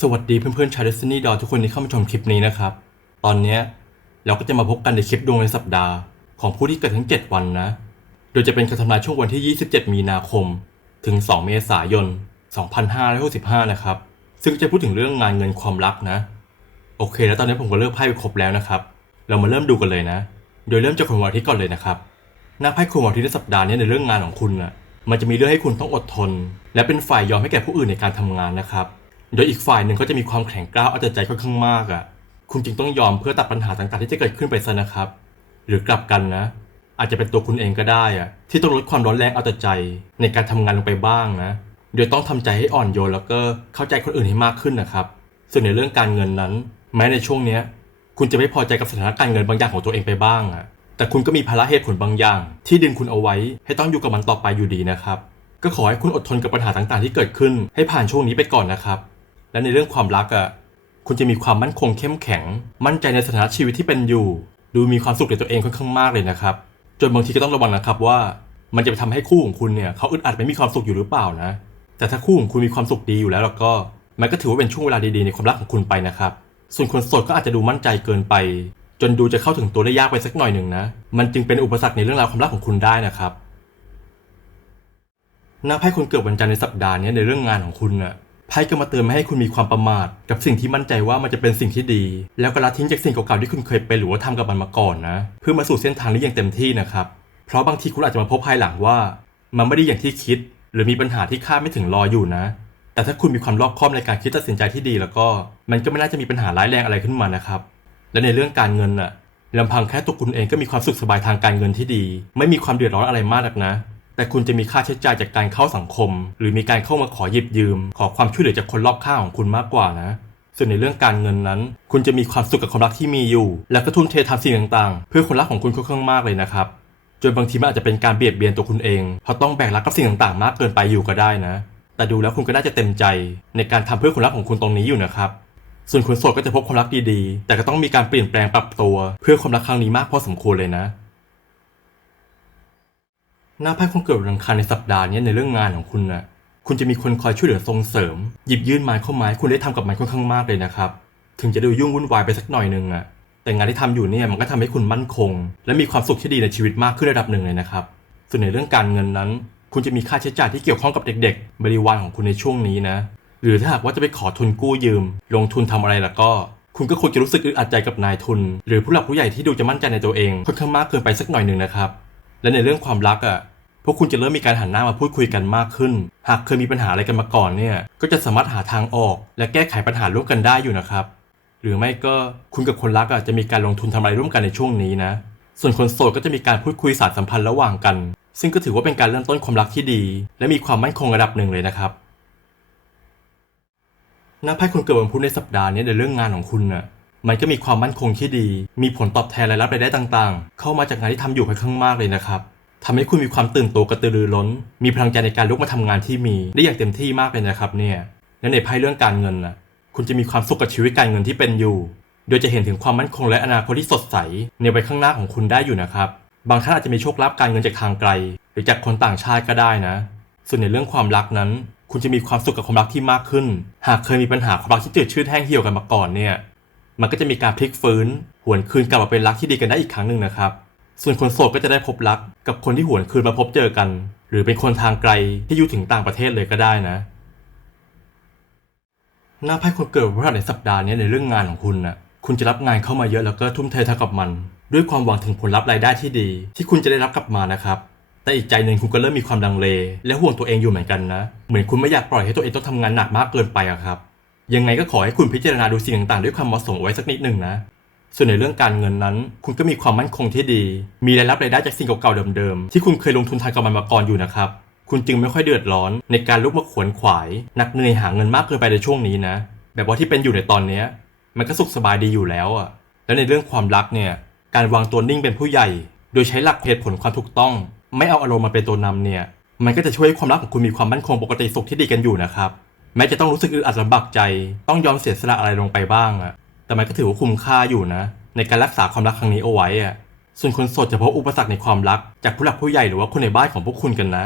สวัสดีเพื่อนๆชาว Destiny ดอทุกคนที่เข้ามาชมคลิปนี้นะครับ ตอนนี้เราก็จะมาพบกันในคลิปดวงในสัปดาห์ ของผู้ที่เกิดทั้ง 7 วันนะ โดยจะเป็นการทำนายช่วงวันที่ 27 มีนาคม ถึง 2 เมษายน 2565 นะครับ ซึ่งจะพูดถึงเรื่องงานเงินความรักนะ โอเค แล้วตอนนี้ผมก็เลือกไพ่ไปครบแล้วนะครับ เรามาเริ่มดูกันเลยนะ โดยเริ่มจากคนวันอาทิตย์ก่อนเลยนะครับ หน้าไพ่คนวันอาทิตย์ในสัปดาห์นี้ในเรื่องงานของคุณน่ะมันจะมีเรื่องให้คุณต้องอดทน และเป็นฝ่ายยอมให้แก่ผู้อื่นในการทำงานนะครับ โดยอีกฝ่ายหนึ่งก็จะมีความแข็งกร้าวเอาแต่ใจค่อนข้างมากอะ คุณจึงต้องยอมเพื่อตัดปัญหาต่างๆที่จะเกิดขึ้นไปซะนะครับ หรือกลับกันนะ อาจจะเป็นตัวคุณเองก็ได้อะที่ต้องลดความร้อนแรงเอาแต่ใจในการทำงานลงไปบ้างนะโดยต้องทำใจให้อ่อนโยนแล้วก็เข้าใจคนอื่นให้มากขึ้นนะครับ ส่วนในเรื่องการเงินนั้น แม้ในช่วงเนี้ย คุณจะไม่พอใจกับสถานการณ์เงินบางอย่างของตัวเองไปบ้างอะแต่คุณก็มีภาระเหตุผลบางอย่าง ที่ดึงคุณเอาไว้ ให้ต้องอยู่กับมันต่อไปอยู่ดีนะครับ ก็ขอให้คุณอดทนกับปัญหาต่างๆ ที่เกิดขึ้น ให้ผ่านช่วงนี้ไปก่อนนะครับ และในเรื่องความรักอะคุณจะมีความมั่นคงเข้มแข็ง มั่นใจในสถานะชีวิตที่เป็นอยู่ ดูมีความสุขในตัวเองค่อนข้างมากเลยนะครับ จนบางทีก็ต้องระวังนะครับว่า มันจะไปทำให้คู่ของคุณเนี่ยเขาอึดอัดไม่มีความสุขอยู่หรือเปล่านะ แต่ถ้าคู่ของคุณมีความสุขดีอยู่แล้วแล้วก็ มันก็ถือว่าเป็นช่วงเวลาดีๆในความรักของคุณไปนะครับ ส่วนคนโสดก็อาจจะดูมั่นใจเกินไป จนดูจะเข้าถึงตัวได้ยากไปสักหน่อยหนึ่งนะ มันจึงเป็นอุปสรรคในเรื่องราวความรักของคุณได้นะครับน้าไพ่คนเกิดวันจันทร์ในสัปดาห์นี้ในเรื่องงานของคุณน่ะ ไพ่ก็มาเตือนไม่ให้คุณมีความประมาท กับสิ่งที่มั่นใจว่ามันจะเป็นสิ่งที่ดี แล้วก็ละทิ้งจากสิ่งเก่าๆที่คุณเคยเป็นหรือว่าทำกับมันมาก่อนนะ เพื่อมาสู่เส้นทางนี้อย่างเต็มที่นะครับ เพราะบางทีคุณอาจจะมาพบภายหลังว่า มันไม่ได้อย่างที่คิด หรือมีปัญหาที่คาดไม่ถึงรออยู่นะ แต่ถ้าคุณมีความรอบคอบในการคิดตัดสินใจที่ดีแล้วก็ มันก็ไม่น่าจะมีปัญหาร้ายแรงอะไรขึ้นมานะครับ และในเรื่องการเงินน่ะลำพังแค่ตัวคุณเองก็มีความสุขสบายทางการเงินที่ดี ไม่มีความเดือดร้อนอะไรมากนักนะ แต่คุณจะมีค่าใช้จ่ายจากการเข้าสังคม หรือมีการเข้ามาขอหยิบยืม ขอความช่วยเหลือจากคนรอบข้างของคุณมากกว่านะส่วนในเรื่องการเงินนั้น คุณจะมีความสุขกับความรักที่มีอยู่ และก็ทุ่มเททำสิ่งต่างๆ เพื่อคนรักของคุณค่อนข้างมากเลยนะครับจนบางทีมันอาจจะเป็นการเบียดเบียนตัวคุณเองเพราะต้องแบกรับกับสิ่งต่างๆ มากเกินไปอยู่ก็ได้นะ แต่ดูแล้วคุณก็น่าจะเต็มใจ ในการทำเพื่อคนรักของคุณตรงนี้อยู่นะครับ ส่วนคนโสดก็จะพบความรักดีๆ แต่ก็ต้องมีการเปลี่ยนแปลงปรับตัว เพื่อความรักครั้งนี้มากพอสมควรเลยนะ หน้าไพ่คนเกิดวันอังคาในสัปดาห์นี้ในเรื่องงานของคุณนะคุณจะมีคนคอยช่วยเหลือส่งเสริม หยิบยื่นไม้เข้าไม้คุณได้ทำกับมันค่อนข้างมากเลยนะครับ ถึงจะดูยุ่งวุ่นวายไปสักหน่อยหนึงอะแต่งานที่ทำอยู่เนี่ยมันก็ทำให้คุณมั่นคง และมีความสุขที่ดีในชีวิตมากขึ้นระดับหนึ่งเลยนะครับ ส่วนในเรื่องการเงินนั้น คุณจะมีค่าใช้จ่ายที่เกี่ยวข้องกับเด็ก ๆ บริวารของคุณในช่วงนี้นะ หรือถ้าหากว่าจะไปขอทุนกู้ยืม ลงทุนทำอะไรแล้วก็ คุณก็ควรจะรู้สึกอึดอัดใจกับนายทุน หรือผู้หลักผู้ใหญ่ที่ดูจะมั่นใจในตัวเองค่อนข้างมากเกินไปสักหน่อยหนึ่งนะครับ และในเรื่องความรักอะ พวกคุณจะเริ่มมีการหันหน้ามาพูดคุยกันมากขึ้น หากเคยมีปัญหาอะไรกันมาก่อนเนี่ย ก็จะสามารถหาทางออก และแก้ไขปัญหาร่วมกันได้อยู่นะครับ หรือไม่ก็คุณกับคนรักอะจะมีการลงทุนทำอะไรร่วมกันในช่วงนี้นะ ส่วนคนโสดก็จะมีการพูดคุยสารสัมพันธ์ระหว่างกัน ซึ่งก็ถือว่าเป็นการเริ่มต้นความรักที่ดี และมีความมั่นคงระดับหนึ่งเลยนะครับหน้าไพ่คนเกิดวันพุธในสัปดาห์นี้ในเรื่องงานของคุณน่ะมันก็มีความมั่นคงที่ดี มีผลตอบแทนรายรับรายได้ต่างๆ เข้ามาจากงานที่ทำอยู่ค่อนข้างมากเลยนะครับ ทำให้คุณมีความตื่นตัวกระตือรือร้น มีพลังใจในการลุกมาทำงานที่มีได้อย่างเต็มที่มากเลยนะครับเนี่ย และในไพ่เรื่องการเงินนะคุณจะมีความสุขกับชีวิตการเงินที่เป็นอยู่ โดยจะเห็นถึงความมั่นคงและอนาคตที่สดใส ในวัยข้างหน้าของคุณได้อยู่นะครับ บางท่านอาจจะมีโชคลาภการเงินจากทางไกล หรือจากคนต่างชาติก็ได้นะ ส่วนในเรื่องความรักนั้น คุณจะมีความสุขกับความรักที่มากขึ้น หากเคยมีปัญหาความรักที่จืดชืดแห้งเหี่ยวกันมาก่อนเนี่ย มันก็จะมีการพลิกฟื้น หวนคืนกลับมาเป็นรักที่ดีกันได้อีกครั้งหนึ่งนะครับ ส่วนคนโสดก็จะได้พบรักกับคนที่หวนคืนมาพบเจอกัน หรือเป็นคนทางไกลที่อยู่ถึงต่างประเทศเลยก็ได้นะ หน้าไพ่คนเกิดวันพฤหัสในสัปดาห์นี้ในเรื่องงานของคุณน่ะคุณจะรับงานเข้ามาเยอะแล้วก็ทุ่มเทเท่ากับมัน ด้วยความหวังถึงผลลัพธ์รายได้ที่ดี ที่คุณจะได้รับกลับมานะครับแต่อีกใจหนึ่งคุณก็เริ่มมีความลังเล และห่วงตัวเองอยู่เหมือนกันนะ เหมือนคุณไม่อยากปล่อยให้ตัวเองต้องทำงานหนักมากเกินไปอะครับ ยังไงก็ขอให้คุณพิจารณาดูสิ่งต่างๆ ด้วยความเหมาะสมไว้สักนิดหนึ่งนะ ส่วนในเรื่องการเงินนั้น คุณก็มีความมั่นคงที่ดี มีรายรับรายได้จากสิ่งเก่าๆเดิมๆ ที่คุณเคยลงทุนทางกับมันมาก่อนอยู่นะครับ คุณจึงไม่ค่อยเดือดร้อน ในการลุกมาขวนขวายหนักเหนื่อยหาเงินมากเกินไปในช่วงนี้นะ แบบว่าที่เป็นอยู่ในตอนเนี้มันก็สุขสบายดีอยู่แล้วอะ แล้วในเรื่องความรักเนี่ย การวางตัวนิ่งเป็นผู้ใหญ่ โดยใช้หลักเหตุผลความถูกต้อง ไม่เอาอารมณ์มาเป็นตัวนำเนี่ย มันก็จะช่วยให้ความรักของคุณมีความมั่นคงปกติสุขที่ดีกันอยู่นะครับ แม้จะต้องรู้สึกอึดอัดลำบากใจ ต้องยอมเสียสละอะไรลงไปบ้างอะ แต่มันก็ถือว่าคุ้มค่าอยู่นะ ในการรักษาความรักครั้งนี้เอาไว้อะส่วนคนโสดจะพบอุปสรรคในความรัก จากผู้หลักผู้ใหญ่หรือว่าคนในบ้านของพวกคุณกันนะ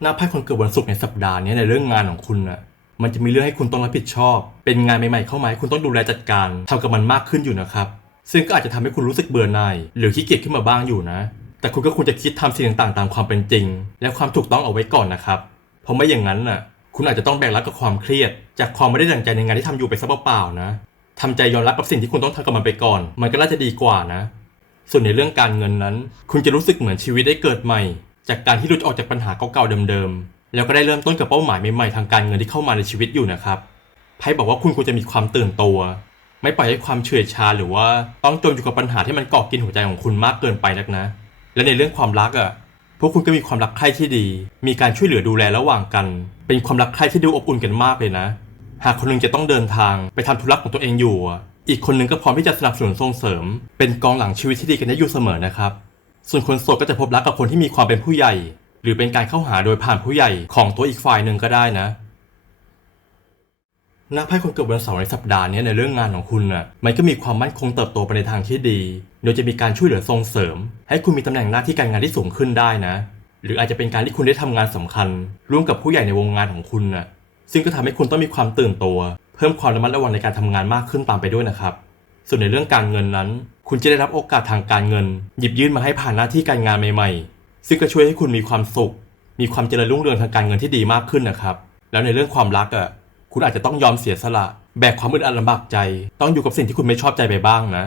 หน้าไพ่คนเกิดวันศุกร์ในสัปดาห์นี้ในเรื่องงานของคุณน่ะมันจะมีเรื่องให้คุณต้องรับผิดชอบ เป็นงานใหม่ๆเข้ามาให้คุณต้องดูแลจัดการทำกับมันมากขึ้นอยู่นะครับ ซึ่งก็อาจจะทำให้คุณรู้สึกเบื่อหน่ายหรือขี้เกียจขึ้นมาบ้างอยู่นะ แต่คุณก็ควรจะคิดทำสิ่งต่างๆ ตามความเป็นจริง และความถูกต้องเอาไว้ก่อนนะครับ เพราะไม่อย่างนั้นน่ะ คุณอาจจะต้องแบกรับกับความเครียด จากความไม่ได้ดังใจในงานที่ทำอยู่ไปซะเปล่าๆนะทำใจยอมรับกับสิ่งที่คุณต้องทำกับมันไปก่อน มันก็น่าจะดีกว่านะ ส่วนในเรื่องการเงินนั้น คุณจะรู้สึกเหมือนชีวิตได้เกิดใหม่ จากการที่หลุดออกจากปัญหาเก่าๆเดิมๆ แล้วก็ได้เริ่มต้นกับเป้าหมายใหม่ๆทางการเงินที่เข้ามาในชีวิตอยู่นะครับไพ่บอกว่าคุณควรจะมีความตื่นตัว ไม่ปล่อยให้ความเฉื่อยชาหรือว่าต้องจมอยู่กับปัญหาที่มันเกาะกินหัวใจของคุณมากเกินไปนักนะ และในเรื่องความรักอะพวกคุณก็มีความรักใคร่ที่ดี มีการช่วยเหลือดูแลระหว่างกัน เป็นความรักใคร่ที่ดูอบอุ่นกันมากเลยนะ หากคนหนึงจะต้องเดินทางไปทำธุระของตัวเองอยู่ อีกคนหนึงก็พร้อมที่จะสนับสนุนส่งเสริม เป็นกองหลังชีวิตที่ดีกันได้อยู่เสมอนะครับ ส่วนคนโสดก็จะพบรักกับคนที่มีความเป็นผู้ใหญ่ หรือเป็นการเข้าหาโดยผ่านผู้ใหญ่ของตัวอีกฝ่ายหนึ่งก็ได้นะน้าไพ่คนเกิดวันเสาร์ในสัปดาห์นี้ในเรื่องงานของคุณน่ะมันก็มีความมั่นคงเติบโตไปในทางที่ดี โดยจะมีการช่วยเหลือส่งเสริม ให้คุณมีตำแหน่งหน้าที่การงานที่สูงขึ้นได้นะ หรืออาจจะเป็นการที่คุณได้ทำงานสำคัญ ร่วมกับผู้ใหญ่ในวงงานของคุณน่ะซึ่งก็ทำให้คุณต้องมีความตื่นตัว เพิ่มความระมัดระวังในการทำงานมากขึ้นตามไปด้วยนะครับ ส่วนในเรื่องการเงินนั้น คุณจะได้รับโอกาสทางการเงิน หยิบยื่นมาให้ผ่านหน้าที่การงานใหม่ๆ ซึ่งก็ช่วยให้คุณมีความสุข มีความเจริญรุ่งเรืองทางการเงินที่ดีมากขึ้นนะครับ แล้วในเรื่องความรักอะคุณอาจจะต้องยอมเสียสละแบกความอึดอัดลำบากใจ ต้องอยู่กับสิ่งที่คุณไม่ชอบใจไปบ้างนะ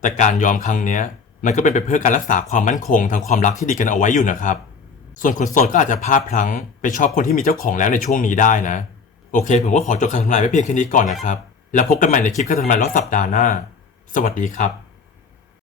แต่การยอมครั้งเนี้ยมันก็เป็นไปเพื่อการรักษาความมั่นคงทางความรักที่ดีกันเอาไว้อยู่นะครับ ส่วนคนโสดก็อาจจะพลาดพลั้งไปชอบคนที่มีเจ้าของแล้วในช่วงนี้ได้นะ โอเค ผมก็ขอจบการทำนายไว้เพียงแค่นี้ก่อนนะครับ แล้วพบกันใหม่ในคลิปการทำนายรอบสัปดาห์หน้า สวัสดีครับ